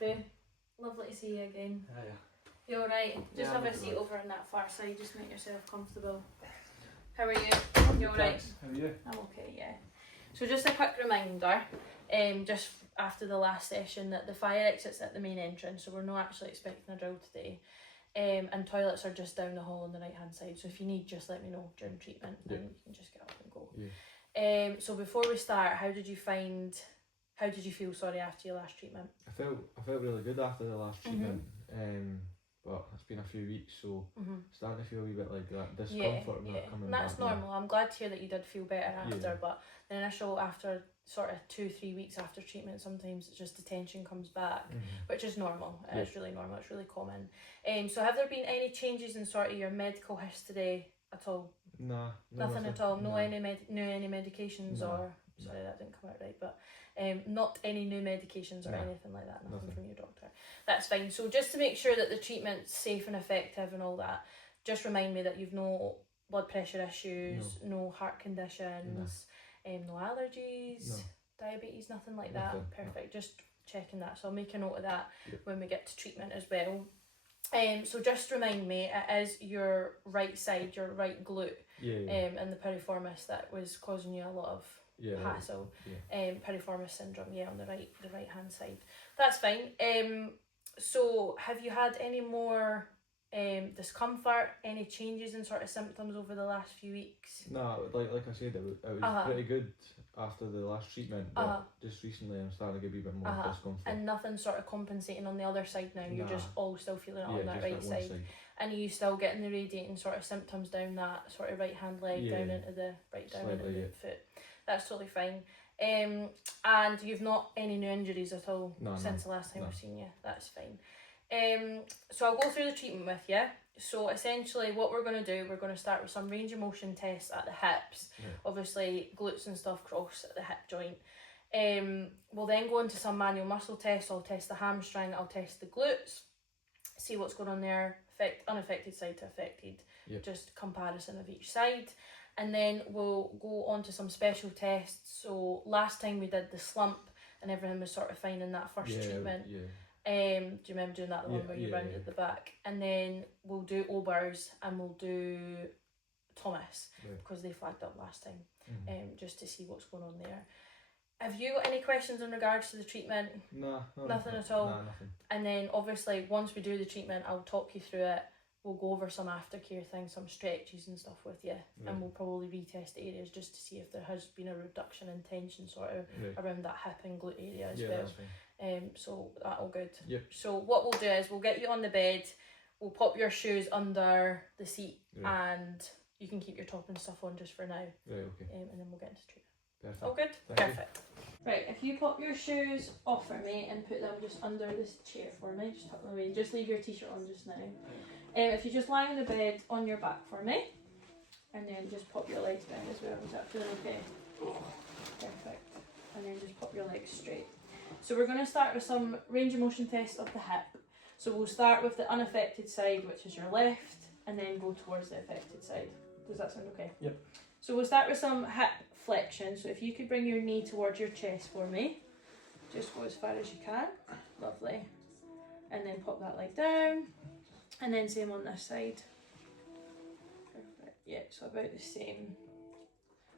Through. Lovely to see you again. Yeah. You alright? Just have a seat over on that far side, just make yourself comfortable. How are you? You alright? How are you? I'm okay, yeah. So just a quick reminder, just after the last session, that the fire exit's at the main entrance, so we're not actually expecting a drill today. And toilets are just down the hall on the right hand side, so if you need, just let me know during treatment and you can just get up and go. Yeah. So before we start, how did you feel after your last treatment? I felt really good after the last treatment. But it's been a few weeks, so starting to feel a wee bit like that discomfort not coming and that's back. normal. I'm glad to hear that you did feel better after, Yeah. but the initial, after sort of 2-3 weeks after treatment, sometimes it's just the tension comes back, which is normal. It's really normal, it's really common. So have there been any changes in sort of your medical history at all? Nah, Nothing at all? No nah. any medications? No. Or sorry, that didn't come out right, but not any new medications or anything like that, nothing from your doctor. That's fine. So just to make sure that the treatment's safe and effective and all that, just remind me that you've no blood pressure issues, no heart conditions, no allergies, diabetes, nothing like that. Perfect. Just checking that. So I'll make a note of that when we get to treatment as well. So just remind me, it is your right side, your right glute, and the piriformis that was causing you a lot of hassle. Piriformis syndrome, on the right hand side. That's fine. So have you had any more discomfort, any changes in sort of symptoms over the last few weeks? No, like I said, it was pretty good after the last treatment, but just recently I'm starting to get a wee bit more discomfort. And nothing sort of compensating on the other side now, you're just all still feeling it on that right that side. And are you still getting the radiating sort of symptoms down that sort of right hand leg, down into the the foot? That's totally fine. And you've not any new injuries at all since the last time we've seen you. That's fine. So I'll go through the treatment with you. So essentially what we're going to do, we're going to start with some range of motion tests at the hips. Obviously glutes and stuff cross at the hip joint. We'll then go into some manual muscle tests. I'll test the hamstring, I'll test the glutes, see what's going on there, unaffected side to affected, just comparison of each side. And then we'll go on to some special tests. So last time we did the slump and everything was sort of fine in that first treatment. Do you remember doing that, the one where you rounded the back? And then we'll do Ober's and we'll do Thomas because they flagged up last time, just to see what's going on there. Have you got any questions in regards to the treatment? No, nothing at all. Nah, nothing. And then obviously once we do the treatment, I'll talk you through it. We'll go over some aftercare things, some stretches and stuff with you, and we'll probably retest the areas just to see if there has been a reduction in tension sort of around that hip and glute area as well. That's fine. So that all good. So what we'll do is we'll get you on the bed, we'll pop your shoes under the seat, and you can keep your top and stuff on just for now. Right, okay. And then we'll get into treatment. Perfect. All good? Thank Perfect. You. Right, if you pop your shoes off for me and put them just under this chair for me, just tuck them away. Just leave your t-shirt on just now. If you just lie on the bed on your back for me, and then just pop your legs down as well. Is that feeling okay? Perfect. And then just pop your legs straight. So we're going to start with some range of motion tests of the hip. So we'll start with the unaffected side, which is your left, and then go towards the affected side. Does that sound okay? Yep. So we'll start with some hip flexion. So if you could bring your knee towards your chest for me, just go as far as you can. Lovely. And then pop that leg down. And then same on this side. Perfect. Yeah, so about the same.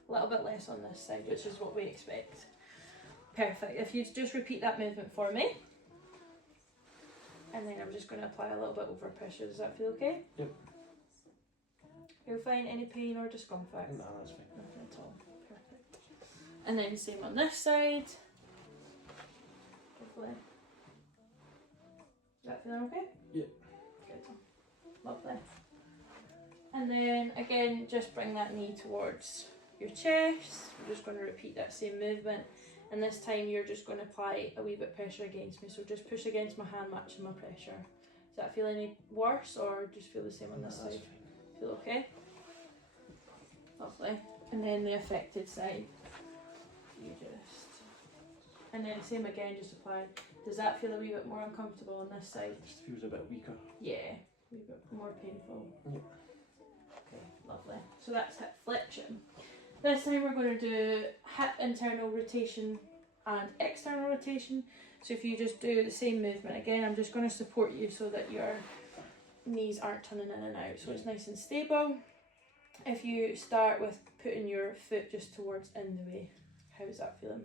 A little bit less on this side, which is what we expect. Perfect. If you just repeat that movement for me. And then I'm just going to apply a little bit over pressure. Does that feel okay? Yep. You'll find any pain or discomfort? No, that's fine. Nothing at all. Perfect. And then same on this side. Lovely. Is that feeling okay? Yep. Lovely. And then again, just bring that knee towards your chest. We're just going to repeat that same movement, and this time you're just going to apply a wee bit of pressure against me. So just push against my hand, matching my pressure. Does that feel any worse, or just feel the same on this side? Feel okay? Lovely. And then the affected side. And then same again, just apply. Does that feel a wee bit more uncomfortable on this side? Just feels a bit weaker. Yeah, a wee bit more painful. Yep. Okay, lovely. So that's hip flexion. This time we're going to do hip internal rotation and external rotation. So if you just do the same movement again, I'm just going to support you so that your knees aren't turning in and out, so it's nice and stable. If you start with putting your foot just towards in the way, how is that feeling?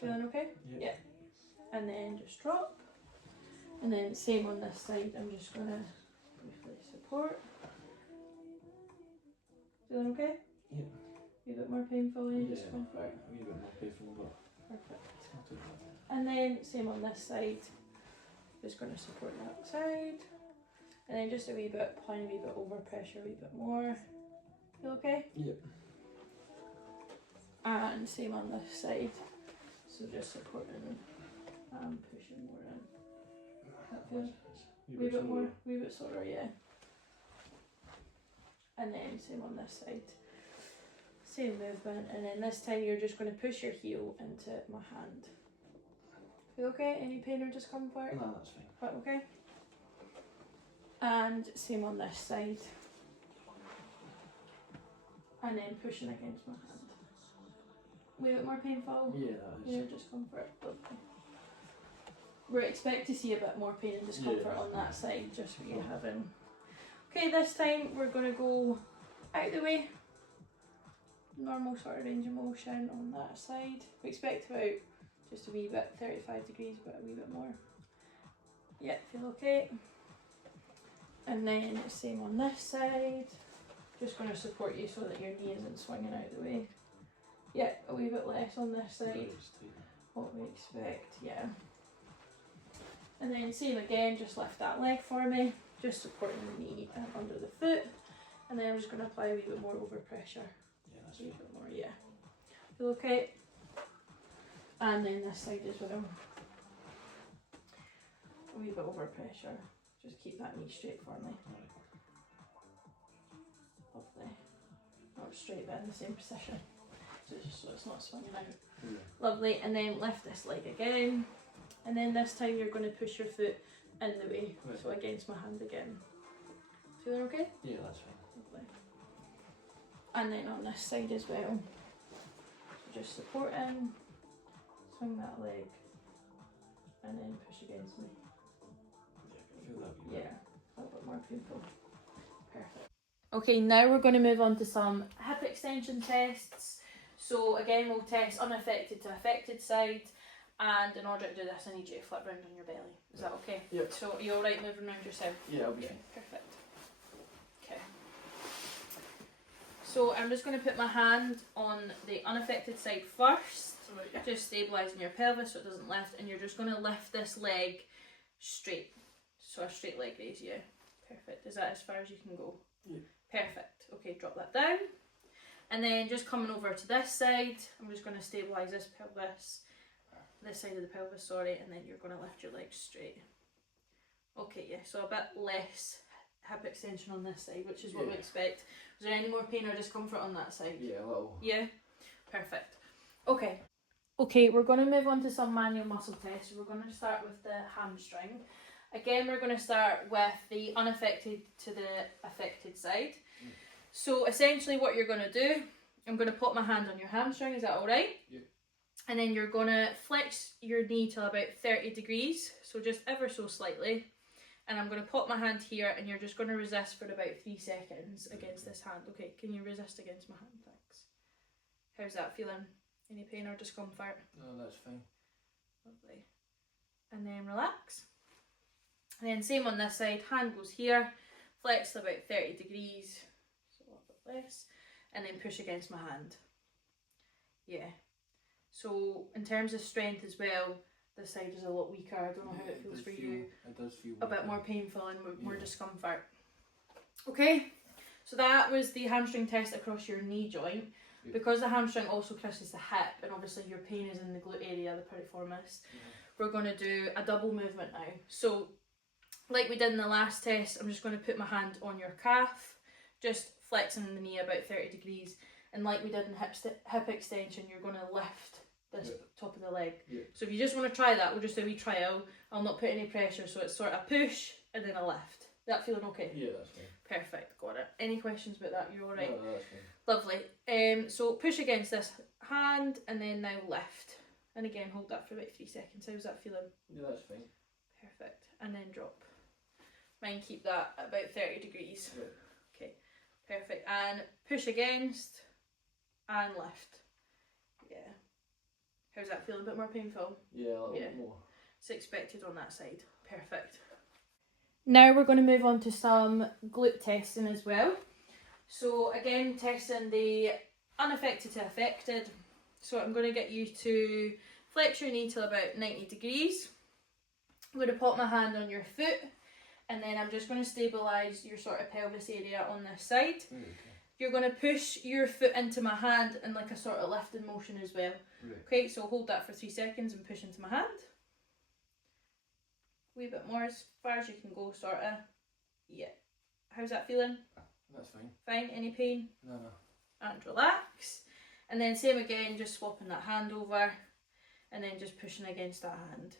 Feeling okay? Yeah. And then just drop. And then same on this side, I'm just going to briefly support. Feeling okay? Yeah. A bit more painful, any discomfort? A wee bit more painful, but perfect. not too bad. And then same on this side, just going to support that side. And then just a wee bit, applying a wee bit over pressure, a wee bit more. Feel okay? Yeah. And same on this side. So just supporting and pushing more in. That feels a wee bit more, a wee bit sore, yeah. And then same on this side. Same movement, and then this time you're just going to push your heel into my hand. Feel okay? Any pain or discomfort? No, that's fine. That okay? And same on this side. And then pushing against my hand. A wee bit more painful? Yeah, that is. Yeah, discomfort. Lovely. We're expect to see a bit more pain and discomfort on that side, just for you having. Okay, this time we're going to go out the way. Normal sort of range of motion on that side. We expect about just a wee bit, 35 degrees, but a wee bit more. Yeah, feel okay. And then same on this side. Just going to support you so that your knee isn't swinging out the way. Yeah, a wee bit less on this side. What we expect, yeah. And then same again, just lift that leg for me. Just supporting the knee and under the foot. And then I'm just going to apply a wee bit more over pressure. Yeah, that's A wee bit more, yeah. Feel okay? And then this side as well. A wee bit over pressure. Just keep that knee straight for me. Lovely. Not straight but in the same position. So it's not swinging out. Yeah. Lovely. And then lift this leg again. And then this time you're going to push your foot in the way. Right. So against my hand again. Feeling okay? Yeah, that's fine. Lovely. And then on this side as well. So just support in, swing that leg, and then push against me. Yeah, I can feel that wee bit. Yeah, a little bit more painful. Perfect. Okay, now we're going to move on to some hip extension tests. So again, we'll test unaffected to affected side. And in order to do this, I need you to flip round on your belly. Is that okay? Yep. So are you alright moving around yourself? Yeah, I'll be fine. Perfect. Okay. So I'm just going to put my hand on the unaffected side first. Just stabilising your pelvis so it doesn't lift. And you're just going to lift this leg straight. So a straight leg raise, yeah. Perfect. Is that as far as you can go? Yeah. Perfect. Okay, drop that down. And then just coming over to this side, I'm just going to stabilise this pelvis. This side of the pelvis, sorry, and then you're going to lift your legs straight. Okay, yeah, so a bit less hip extension on this side, which is what we expect. Was there any more pain or discomfort on that side? Yeah, a little. Yeah? Perfect. Okay. Okay, we're going to move on to some manual muscle tests. We're going to start with the hamstring. Again, we're going to start with the unaffected to the affected side. So essentially what you're going to do, I'm going to put my hand on your hamstring, is that alright? Yeah. And then you're going to flex your knee to about 30 degrees, so just ever so slightly. And I'm going to put my hand here and you're just going to resist for about 3 seconds against this hand. Okay, can you resist against my hand? Thanks. How's that feeling? Any pain or discomfort? No, that's fine. Lovely. And then relax. And then same on this side, hand goes here, flex to about 30 degrees, so a little bit less, and then push against my hand. Yeah. So in terms of strength as well, this side is a lot weaker. I don't know how it feels for you. It does feel a bit more painful and more discomfort. Okay, so that was the hamstring test across your knee joint. Yeah. Because the hamstring also crosses the hip, and obviously your pain is in the glute area, the piriformis, we're going to do a double movement now. So like we did in the last test, I'm just going to put my hand on your calf, just flexing the knee about 30 degrees. And like we did in hip extension, you're going to lift this top of the leg. Yeah. So if you just want to try that, we'll just do a wee trial. I'll not put any pressure, so it's sort of a push and then a lift. That feeling okay? Yeah, that's fine. Perfect, got it. Any questions about that? You're alright? No, that's fine. Lovely. So push against this hand and then now lift. And again, hold that for about 3 seconds. How's that feeling? Yeah, that's fine. Perfect. And then drop. Mind keep that at about 30 degrees. Yeah. Okay, perfect. And push against and lift. Yeah. How's that feeling? A bit more painful? Yeah, a little bit more. It's expected on that side. Perfect. Now we're going to move on to some glute testing as well. So again, testing the unaffected to affected. So I'm going to get you to flex your knee till about 90 degrees. I'm going to pop my hand on your foot, and then I'm just going to stabilise your sort of pelvis area on this side. Okay. You're going to push your foot into my hand in like a sort of lifting motion as well. Right. Okay, so hold that for 3 seconds and push into my hand. A wee bit more, as far as you can go, sort of. Yeah. How's that feeling? That's fine. Fine? Any pain? No. And relax. And then same again, just swapping that hand over and then just pushing against that hand.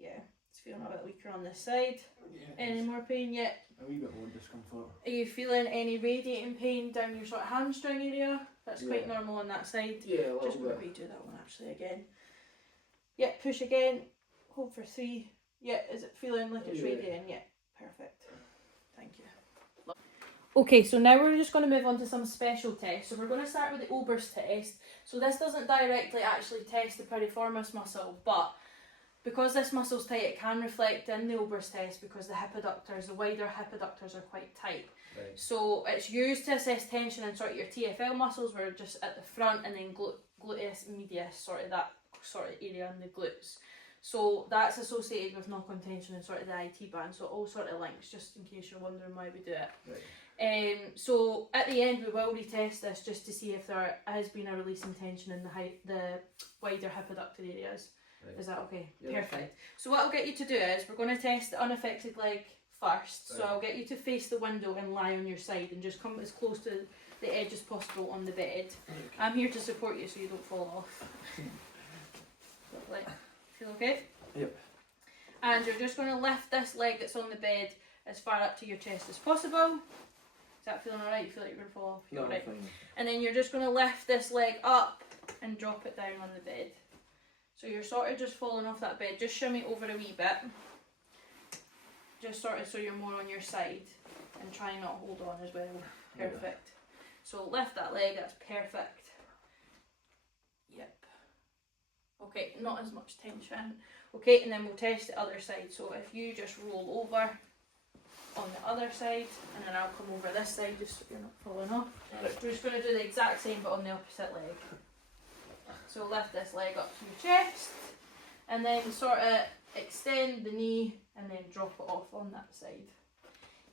Yeah, it's feeling a bit weaker on this side. Yeah, Any more pain yet? a wee bit more discomfort. Are you feeling any radiating pain down your sort of hamstring area? That's quite normal on that side. Yeah, a little Just going to bit. redo that one actually again. Yeah, push again. Hold for 3. Yeah, is it feeling like it's radiating? Yeah, perfect. Thank you. Okay, so now we're just going to move on to some special tests. So we're going to start with the Ober's test. So this doesn't directly actually test the piriformis muscle, but because this muscle's tight, it can reflect in the Ober's test because the wider hip adductors are quite tight. Right. So it's used to assess tension in sort of your TFL muscles, where just at the front, and then gluteus medius, sort of that sort of area in the glutes. So that's associated with knock-on tension and sort of the IT band. So it all sort of links, just in case you're wondering why we do it. Right. So at the end we will retest this just to see if there has been a release in tension in the wider hip adductor areas. Right. Is that okay? Yeah, perfect. So what I'll get you to do is we're going to test the unaffected leg first. Right. So I'll get you to face the window and lie on your side and just come as close to the edge as possible on the bed. Okay. I'm here to support you so you don't fall off. Lovely. Feel okay? Yep. And you're just going to lift this leg that's on the bed as far up to your chest as possible. Is that feeling alright? You feel like you're going to fall off? No, right. fine. And then you're just going to lift this leg up and drop it down on the bed. So you're sort of just falling off that bed. Just shimmy over a wee bit. Just sort of so you're more on your side. And try not hold on as well. Perfect. Yeah. So lift that leg, that's perfect. Yep. Okay, not as much tension. Okay, and then we'll test the other side. So if you just roll over on the other side, and then I'll come over this side just so you're not falling off. Right. We're just going to do the exact same but on the opposite leg. So lift this leg up to your chest, and then sort of extend the knee and then drop it off on that side.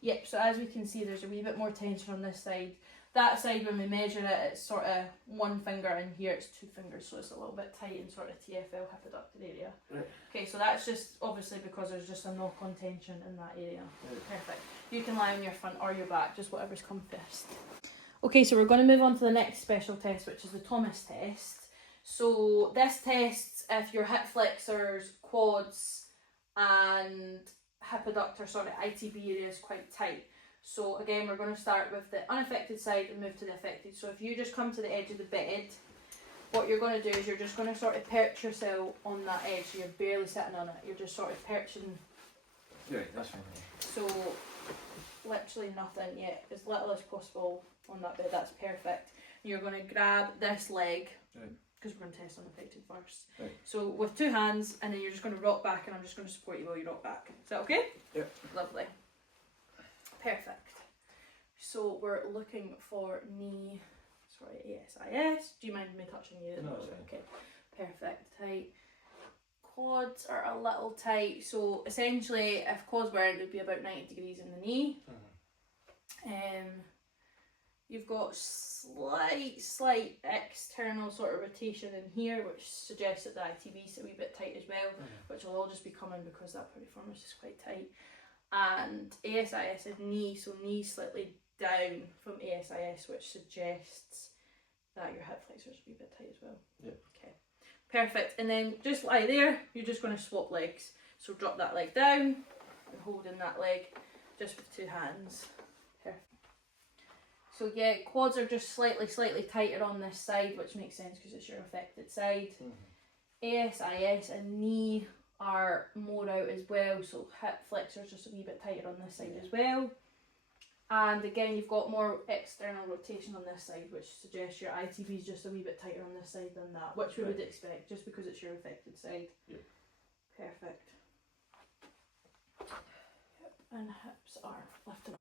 Yep, so as we can see there's a wee bit more tension on this side. That side, when we measure it, it's sort of 1 finger, and here it's 2 fingers, so it's a little bit tight in sort of TFL hip adductor area. Right. Okay, so that's just obviously because there's just a knock-on tension in that area. Right. Perfect. You can lie on your front or your back, just whatever's comfiest. Okay, so we're going to move on to the next special test, which is the Thomas test. So this tests if your hip flexors, quads, and hip adductor sort of ITB area is quite tight. So again, we're going to start with the unaffected side and move to the affected. So if you just come to the edge of the bed, what you're going to do is you're just going to sort of perch yourself on that edge. So you're barely sitting on it. You're just sort of perching. Right, that's fine. So literally nothing yet, as little as possible on that bed. That's perfect. You're going to grab this leg. Right. Because we're going to test unaffected first. Right. So with 2 hands, and then you're just going to rock back, and I'm just going to support you while you rock back. Is that okay? Yep. Lovely. Perfect. So we're looking for knee, ASIS. Do you mind me touching you? No, it's fine. Okay. Perfect. Tight. Quads are a little tight. So essentially, if quads weren't, it would be about 90 degrees in the knee. You've got slight external sort of rotation in here, which suggests that the ITB is a wee bit tight as well, which will all just be coming because that piriformis is quite tight. And ASIS is knee, so knee slightly down from ASIS, which suggests that your hip flexors will be a bit tight as well. Yep. Okay. Perfect. And then just lie there. You're just going to swap legs. So drop that leg down and hold in that leg just with 2 hands. Perfect. So yeah, quads are just slightly tighter on this side, which makes sense because it's your affected side. ASIS and knee are more out as well, so hip flexors just a wee bit tighter on this side as well. And again, you've got more external rotation on this side, which suggests your ITB is just a wee bit tighter on this side than that, which we would expect just because it's your affected side. Yep. Perfect. Yep. And hips are lifted up.